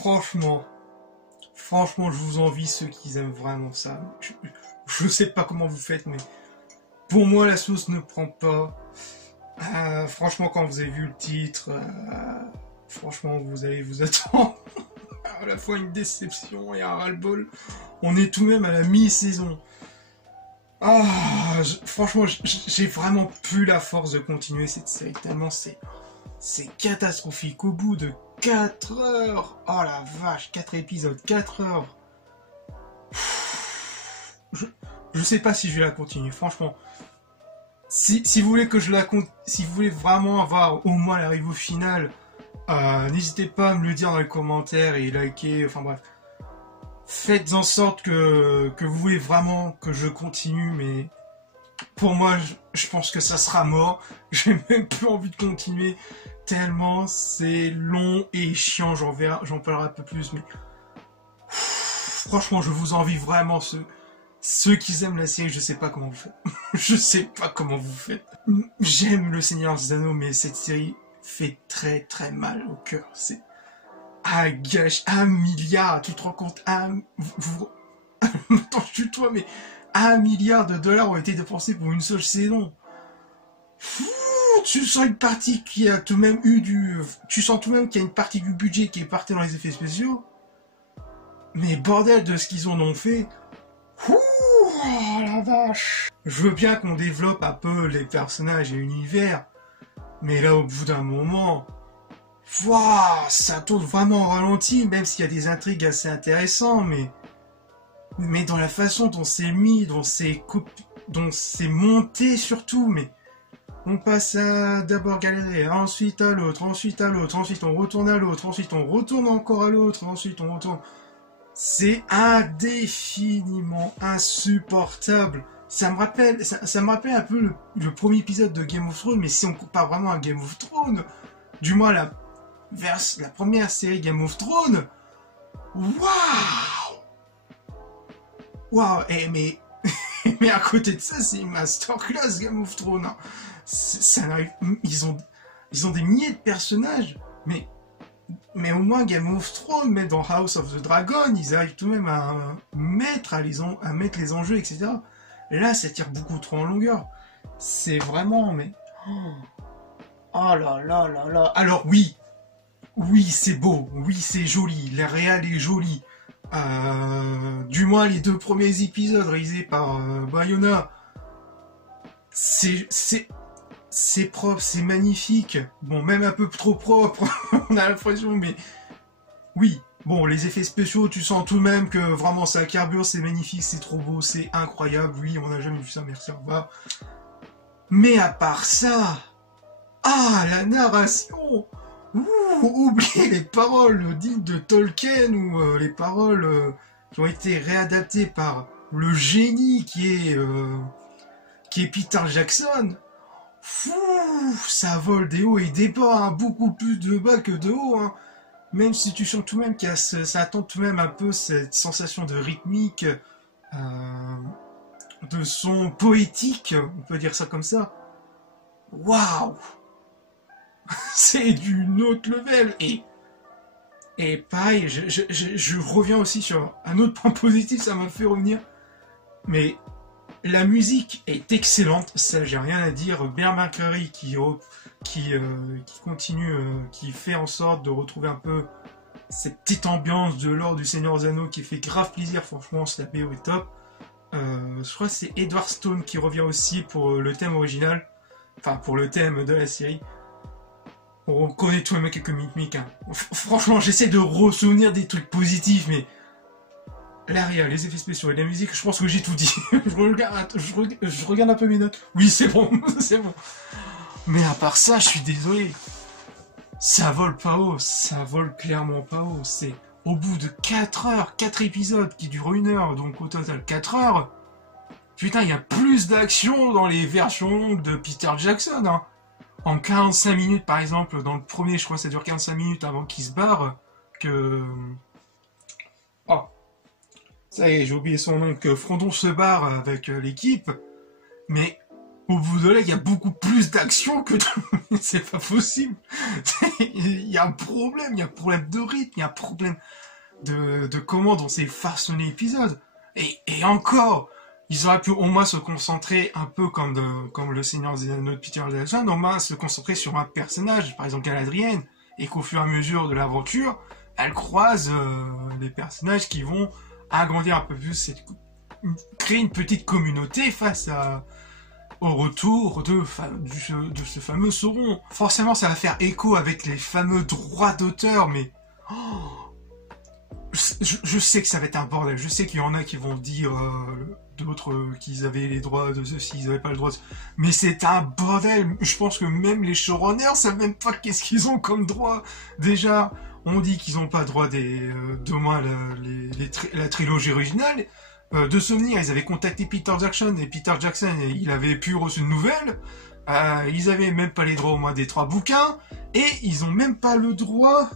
franchement, franchement, je vous envie ceux qui aiment vraiment ça. Je sais pas comment vous faites, mais pour moi, la sauce ne prend pas. Franchement, quand vous avez vu le titre, franchement, vous allez vous attendre à la fois une déception et un ras-le-bol. On est tout de même à la mi-saison. Franchement, j'ai vraiment plus la force de continuer cette série, tellement c'est catastrophique. Au bout de 4 heures, oh la vache, 4 épisodes, 4 heures. Je sais pas si je vais la continuer, franchement. Si vous voulez que je la continue, si vous voulez vraiment avoir au moins la review finale, n'hésitez pas à me le dire dans les commentaires et liker, enfin bref. Faites en sorte que vous voulez vraiment que je continue, mais pour moi, je pense que ça sera mort. J'ai même plus envie de continuer, tellement c'est long et chiant, j'en parlerai un peu plus, mais franchement, je vous envie vraiment ceux qui aiment la série, je sais pas comment vous faites. Je sais pas comment vous faites. J'aime le Seigneur des Anneaux, mais cette série fait très très mal au cœur. C'est gâche 1 milliard, tu te rends compte? Attends, je tue toi, mais 1 milliard de dollars ont été dépensés pour une seule saison. Tu sens une partie qui a tout de même eu tu sens tout de même qu'il y a une partie du budget qui est partie dans les effets spéciaux. Mais bordel de ce qu'ils en ont fait. Oh la vache. Je veux bien qu'on développe un peu les personnages et l'univers, mais là au bout d'un moment, ça tourne vraiment au ralenti, même s'il y a des intrigues assez intéressantes, mais dans la façon dont c'est mis, dont c'est monté surtout, mais on passe à d'abord galérer, ensuite à l'autre, ensuite on retourne à l'autre, ensuite on retourne encore à l'autre, ensuite on retourne. C'est indéfiniment insupportable. Ça me rappelle un peu le premier épisode de Game of Thrones, mais si on compare vraiment à Game of Thrones, du moins la première série Game of Thrones, waouh, mais mais à côté de ça, c'est une masterclass Game of Thrones. Hein. Ça n'arrive, ils ont des milliers de personnages, mais au moins Game of Thrones, même dans House of the Dragon, ils arrivent tout de même à mettre les enjeux, etc. Là, ça tire beaucoup trop en longueur. C'est vraiment, mais oh là là là là. Alors oui, c'est beau, oui, c'est joli, la réal est jolie. Du moins les 2 premiers épisodes réalisés par Bayona, c'est propre, c'est magnifique. Bon, même un peu trop propre, on a l'impression, mais oui. Bon, les effets spéciaux, tu sens tout de même que vraiment ça carbure, c'est magnifique, c'est trop beau, c'est incroyable. Oui, on n'a jamais vu ça, merci, au revoir. Mais à part ça, la narration. Oubliez les paroles dignes de Tolkien ou les paroles qui ont été réadaptées par le génie qui est Peter Jackson. Ça vole des hauts et des bas, hein, beaucoup plus de bas que de haut. Hein. Même si tu sens tout de même qu'il y a ça attend tout de même un peu cette sensation de rythmique, de son poétique, on peut dire ça comme ça. Waouh. C'est d'une autre level. Et pareil, je reviens aussi sur un autre point positif, ça m'a fait revenir. Mais la musique est excellente, ça j'ai rien à dire. Bear McCreary qui continue, qui fait en sorte de retrouver un peu cette petite ambiance de l'or du Seigneur des Anneaux qui fait grave plaisir, franchement, la BO est top. Je crois que c'est Edward Stone qui revient aussi pour le thème original, enfin pour le thème de la série. On connaît tout le même quelques mimiques. Hein. Franchement, j'essaie de ressouvenir des trucs positifs, mais l'arrière, les effets spéciaux et la musique, je pense que j'ai tout dit. je regarde un peu mes notes. Oui, c'est bon, c'est bon. Mais à part ça, je suis désolé. Ça vole pas haut, ça vole clairement pas haut. C'est au bout de 4 heures, 4 épisodes qui durent 1 heure, donc au total 4 heures. Putain, il y a plus d'action dans les versions longues de Peter Jackson. Hein. En 45 minutes, par exemple, dans le premier, je crois que ça dure 45 minutes avant qu'il se barre, que... Oh, ça y est, j'ai oublié son nom, que Frodon se barre avec l'équipe, mais au bout de là, il y a beaucoup plus d'action que de... C'est pas possible. Il y a un problème, il y a un problème de rythme, il y a un problème de comment on s'est façonné l'épisode. Et encore, ils auraient pu au moins se concentrer un peu comme le Seigneur des Anneaux de Peter Jackson, au moins se concentrer sur un personnage, par exemple Galadriel, et qu'au fur et à mesure de l'aventure, elle croise des personnages qui vont agrandir un peu plus, créer une petite communauté face au retour de ce fameux Sauron. Forcément, ça va faire écho avec les fameux droits d'auteur, mais... je sais que ça va être un bordel. Je sais qu'il y en a qui vont dire... d'autres qu'ils avaient les droits de ceci, ils n'avaient pas le droit de... Mais c'est un bordel. Je pense que même les showrunners savent même pas qu'est-ce qu'ils ont comme droit. Déjà, on dit qu'ils n'ont pas droit de moins la trilogie originale. De souvenir, ils avaient contacté Peter Jackson, et Peter Jackson, il avait pu reçu une nouvelle. Ils avaient même pas les droits au moins des 3 bouquins. Et ils ont même pas le droit...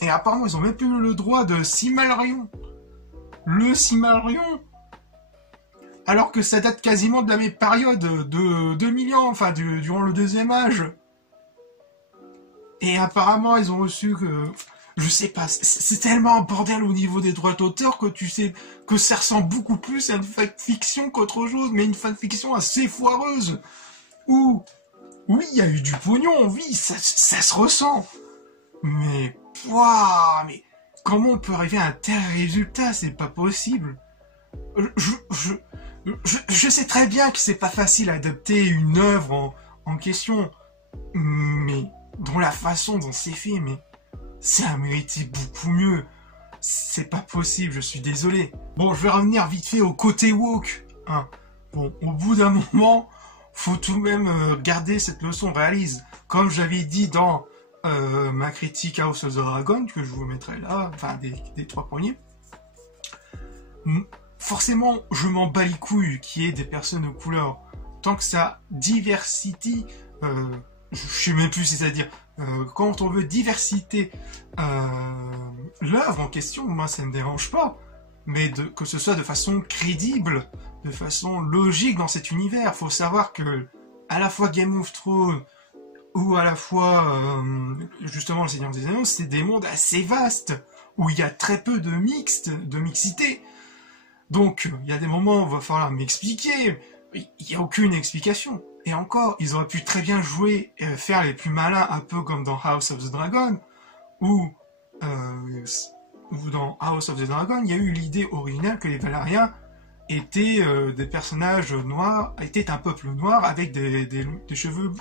Et apparemment, ils ont même plus le droit de Silmarillion. Le Silmarillion, alors que ça date quasiment de la même période de 2000 ans, enfin durant le deuxième âge. Et apparemment, ils ont reçu que... Je sais pas, c'est tellement un bordel au niveau des droits d'auteur que tu sais que ça ressemble beaucoup plus à une fanfiction qu'autre chose, mais une fanfiction assez foireuse. Où, oui, il y a eu du pognon, oui, ça se ressent. Mais, waouh, mais comment on peut arriver à un tel résultat? C'est pas possible. Je sais très bien que c'est pas facile à adapter une œuvre en question, mais dans la façon dont c'est fait, mais ça a mérité beaucoup mieux. C'est pas possible, je suis désolé. Bon, je vais revenir vite fait au côté woke. Hein. Bon, au bout d'un moment, faut tout de même garder cette leçon réalise. Comme j'avais dit dans ma critique House of the Dragon, que je vous mettrai là, enfin des 3 premiers. Forcément, je m'en bats les couilles qu'il y ait des personnes de couleur. Tant que ça diversity, je sais même plus, c'est-à-dire, quand on veut diversité l'œuvre en question, moi ça ne me dérange pas. Mais que ce soit de façon crédible, de façon logique dans cet univers. Faut savoir que, à la fois Game of Thrones, ou à la fois, justement, le Seigneur des Anneaux, c'est des mondes assez vastes, où il y a très peu de mixité. Donc, il y a des moments où il va falloir m'expliquer, il n'y a aucune explication. Et encore, ils auraient pu très bien jouer, faire les plus malins, un peu comme dans House of the Dragon, ou dans House of the Dragon, il y a eu l'idée originale que les Valariens étaient des personnages noirs, étaient un peuple noir avec des cheveux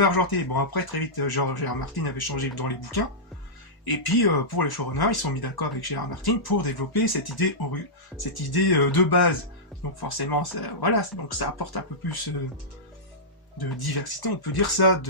argentés. Bon, après, très vite, George R. Martin avait changé dans les bouquins. Et puis, pour les showrunners, ils sont mis d'accord avec Gérard Martin pour développer cette idée de base. Donc forcément, voilà, donc ça apporte un peu plus de diversité. On peut dire ça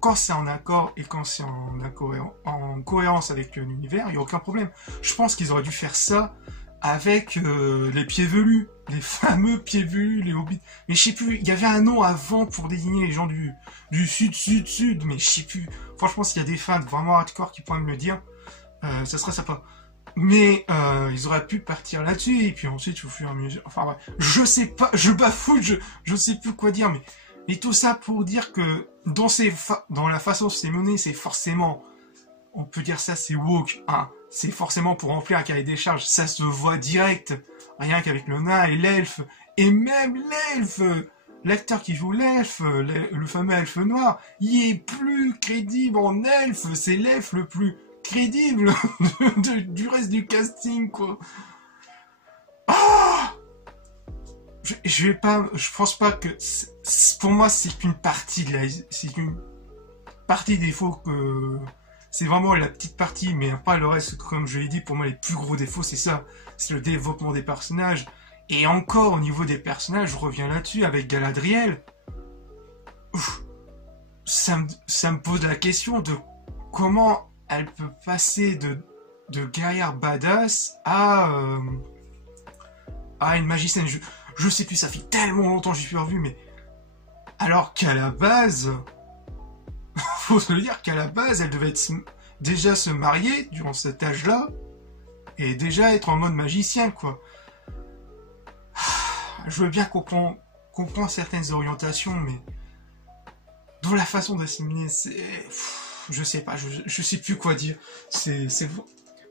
quand c'est en accord et quand c'est en cohérence avec l'univers, il n'y a aucun problème. Je pense qu'ils auraient dû faire ça avec les pieds velus, les fameux pieds velus, les hobbits. Mais je sais plus, il y avait un nom avant pour désigner les gens du sud, mais je sais plus. Franchement, s'il y a des fans vraiment hardcore qui pourraient me le dire, ça serait sympa. Mais ils auraient pu partir là-dessus, et puis ensuite, au fur et à mesure... Enfin, ouais, je sais pas, je bafouille, je sais plus quoi dire, mais tout ça pour dire que dans la façon dont c'est mené, c'est forcément... On peut dire ça, c'est woke, hein. C'est forcément pour remplir un cahier des charges, ça se voit direct, rien qu'avec le nain et l'elfe, et même l'elfe, l'acteur qui joue l'elfe, le fameux elfe noir, il est plus crédible en elfe, c'est l'elfe le plus crédible du reste du casting, quoi. Ah, je pense pas que, pour moi c'est qu'une partie des défauts que... C'est vraiment la petite partie, mais pas le reste, comme je l'ai dit, pour moi les plus gros défauts, c'est ça. C'est le développement des personnages. Et encore, au niveau des personnages, je reviens là-dessus, avec Galadriel. Ça me pose la question de comment elle peut passer de guerrière badass à une magicienne. Je sais plus, ça fait tellement longtemps que j'ai plus revu, mais... Alors qu'à la base... Faut se le dire qu'à la base, elle devait déjà se marier durant cet âge-là, et déjà être en mode magicien, quoi. Je veux bien comprendre comprends certaines orientations, mais dans la façon d'assimiler, c'est... Je sais pas, je sais plus quoi dire.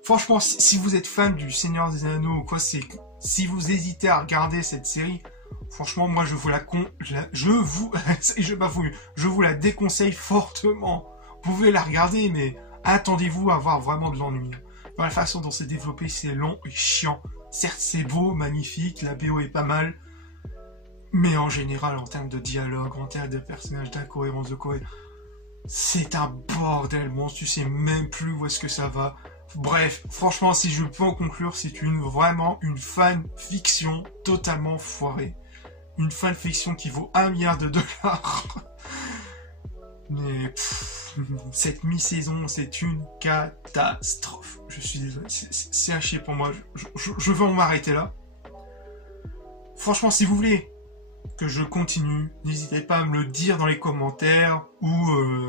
Franchement, si vous êtes fan du Seigneur des Anneaux ou quoi, si vous hésitez à regarder cette série, franchement, moi, je vous la déconseille fortement. Vous pouvez la regarder, mais attendez-vous à avoir vraiment de l'ennui. Dans la façon dont c'est développé, c'est long et chiant. Certes, c'est beau, magnifique, la BO est pas mal, mais en général, en termes de dialogue, en termes de personnages, d'incohérence, c'est un bordel monstre, tu sais même plus où est-ce que ça va. Bref, franchement, si je peux en conclure, c'est vraiment une fanfiction totalement foirée. Une fanfiction qui vaut 1 milliard de dollars. Mais cette mi-saison, c'est une catastrophe. Je suis désolé, c'est un chier pour moi. Je veux en m'arrêter là. Franchement, si vous voulez que je continue, n'hésitez pas à me le dire dans les commentaires ou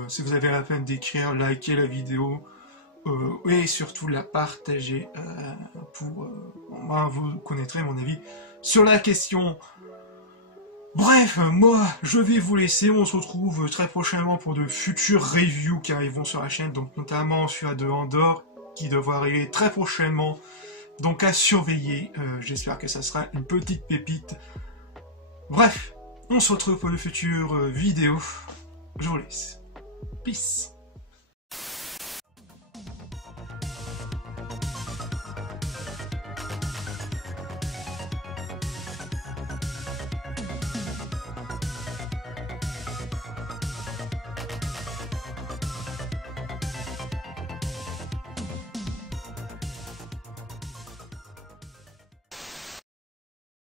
si vous avez la peine d'écrire, likez la vidéo et surtout la partager vous connaîtrez mon avis sur la question. Bref, moi je vais vous laisser, on se retrouve très prochainement pour de futures reviews qui arriveront sur la chaîne, donc notamment celui de Andor qui devrait arriver très prochainement, donc à surveiller. J'espère que ça sera une petite pépite. Bref, on se retrouve pour de futures vidéos. Je vous laisse. Peace.